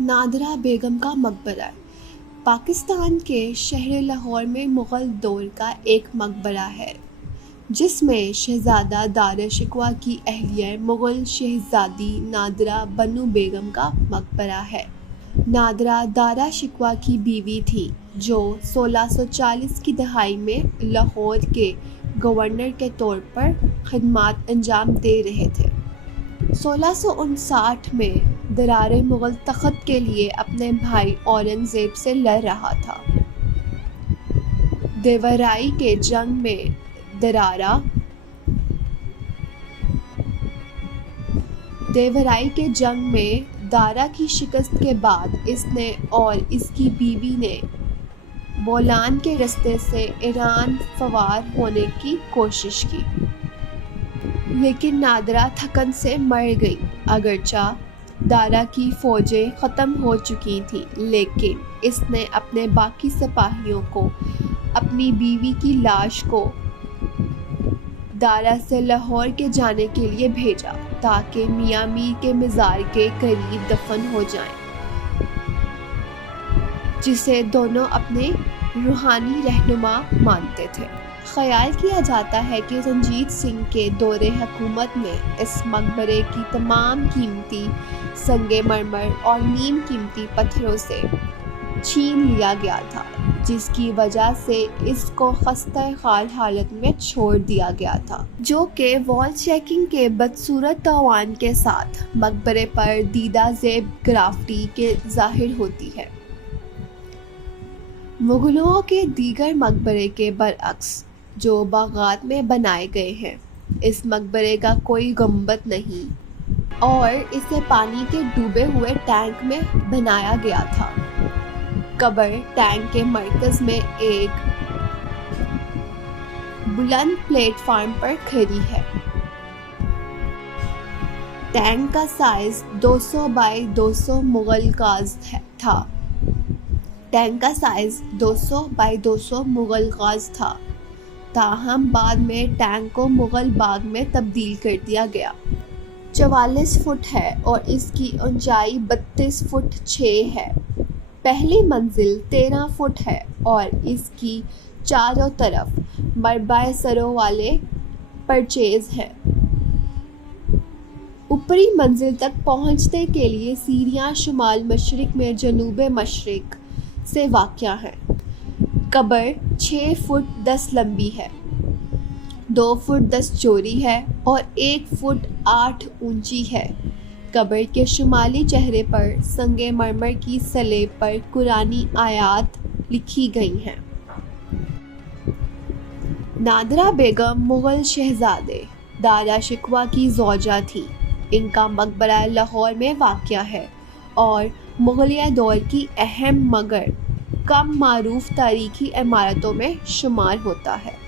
نادرہ بیگم کا مقبرہ پاکستان کے شہر لاہور میں مغل دور کا ایک مقبرہ ہے جس میں شہزادہ دارا شکوہ کی اہلیہ مغل شہزادی نادرہ بنو بیگم کا مقبرہ ہے۔ نادرہ دارا شکوہ کی بیوی تھی جو 1640 کی دہائی میں لاہور کے گورنر کے طور پر خدمات انجام دے رہے تھے۔ 1659 میں درار مغل تخت کے لیے اپنے بھائی اورنگزیب سے لڑ رہا تھا۔ دیورائی کے جنگ میں دارا کی شکست کے بعد اس نے اور اس کی بیوی نے بولان کے راستے سے ایران سوار ہونے کی کوشش کی، لیکن نادرہ تھکن سے مر گئی۔ اگرچہ دارا کی فوجیں ختم ہو چکی تھیں، لیکن اس نے اپنے باقی سپاہیوں کو اپنی بیوی کی لاش کو دارا سے لاہور کے جانے کے لیے بھیجا تاکہ میاں میر کے مزار کے قریب دفن ہو جائیں، جسے دونوں اپنے روحانی رہنما مانتے تھے۔ خیال کیا جاتا ہے کہ رنجیت سنگھ کے دور حکومت میں اس مقبرے کی تمام قیمتی سنگ مرمر اور نیم قیمتی پتھروں سے چھین لیا گیا تھا، جس کی وجہ سے اس کو خستہ حال حالت میں چھوڑ دیا گیا تھا، جو کہ وال چیکنگ کے بدصورت تاوان کے ساتھ مقبرے پر دیدہ زیب گرافٹی کے ظاہر ہوتی ہے۔ مغلوں کے دیگر مقبرے کے برعکس جو باغات میں بنائے گئے ہیں، اس مقبرے کا کوئی گنبد نہیں اور اسے پانی کے ڈوبے ہوئے ٹینک میں بنایا گیا تھا۔ قبر ٹینک کے مرکز میں ایک بلند پلیٹ فارم پر کھڑی ہے۔ ٹینک کا سائز 200 بائی 200 مغل گاز تھا، تاہم بعد میں ٹینک کو مغل باغ میں تبدیل کر دیا گیا۔ 44 فٹ ہے اور اس کی اونچائی 32 فٹ 6 ہے۔ پہلی منزل 13 فٹ ہے اور اس کی چاروں طرف مربع سروں والے پرچیز ہیں۔ اوپری منزل تک پہنچنے کے لیے سیڑھیاں شمال مشرق میں جنوب مشرق سے واقع ہیں۔ قبر 6 فٹ 10 لمبی ہے، 2 فٹ 10 چوڑی ہے اور 1 فٹ 8 اونچی ہے۔ قبر کے شمالی چہرے پر سنگ مرمر کی سلیب پر قرآنی آیات لکھی گئی ہیں۔ نادرہ بیگم مغل شہزادے دارا شکوہ کی زوجہ تھی۔ ان کا مقبرہ لاہور میں واقع ہے اور مغلیہ دور کی اہم مگر کم معروف تاریخی عمارتوں میں شمار ہوتا ہے۔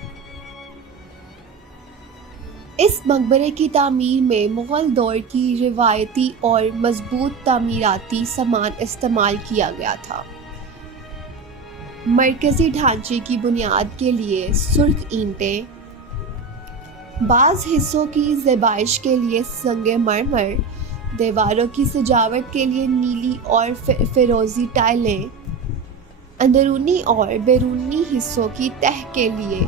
اس مقبرے کی تعمیر میں مغل دور کی روایتی اور مضبوط تعمیراتی سامان استعمال کیا گیا تھا۔ مرکزی ڈھانچے کی بنیاد کے لیے سرخ اینٹیں، بعض حصوں کی زیبائش کے لیے سنگ مرمر، دیواروں کی سجاوٹ کے لیے نیلی اور فیروزی ٹائلیں، اندرونی اور بیرونی حصوں کی تہ کے لیے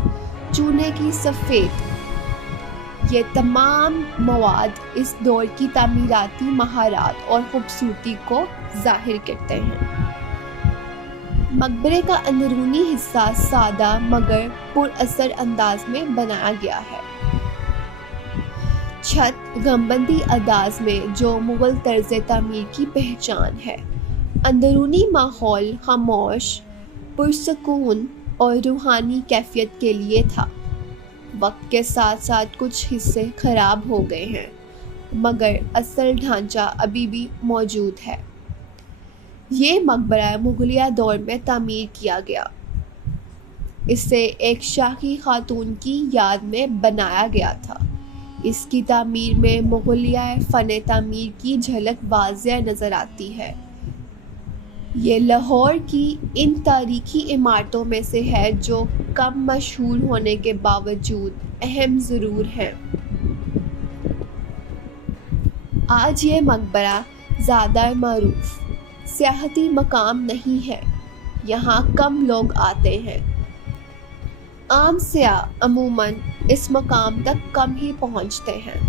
چونے کی سفید۔ یہ تمام مواد اس دور کی تعمیراتی مہارت اور خوبصورتی کو ظاہر کرتے ہیں۔ مقبرے کا اندرونی حصہ سادہ مگر پر اثر انداز میں بنایا گیا ہے۔ چھت گنبدی انداز میں جو مغل طرز تعمیر کی پہچان ہے۔ اندرونی ماحول خاموش، پرسکون اور روحانی کیفیت کے لیے تھا۔ وقت کے ساتھ ساتھ کچھ حصے خراب ہو گئے ہیں، مگر اصل ڈھانچہ ابھی بھی موجود ہے۔ یہ مقبرہ مغلیہ دور میں تعمیر کیا گیا۔ اسے ایک شاہی خاتون کی یاد میں بنایا گیا تھا۔ اس کی تعمیر میں مغلیہ فن تعمیر کی جھلک واضح نظر آتی ہے۔ یہ لاہور کی ان تاریخی عمارتوں میں سے ہے جو کم مشہور ہونے کے باوجود اہم ضرور ہیں۔ آج یہ مقبرہ زیادہ معروف سیاحتی مقام نہیں ہے، یہاں کم لوگ آتے ہیں۔ عام سیاح عموماً اس مقام تک کم ہی پہنچتے ہیں۔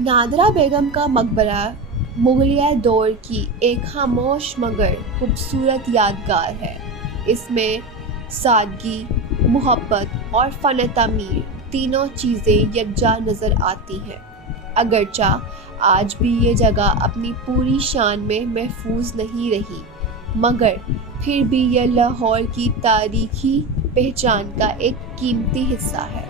نادرہ بیگم کا مقبرہ مغلیہ دور کی ایک خاموش مگر خوبصورت یادگار ہے۔ اس میں سادگی، محبت اور فن تعمیر تینوں چیزیں یکجا نظر آتی ہیں۔ اگرچہ آج بھی یہ جگہ اپنی پوری شان میں محفوظ نہیں رہی، مگر پھر بھی یہ لاہور کی تاریخی پہچان کا ایک قیمتی حصہ ہے۔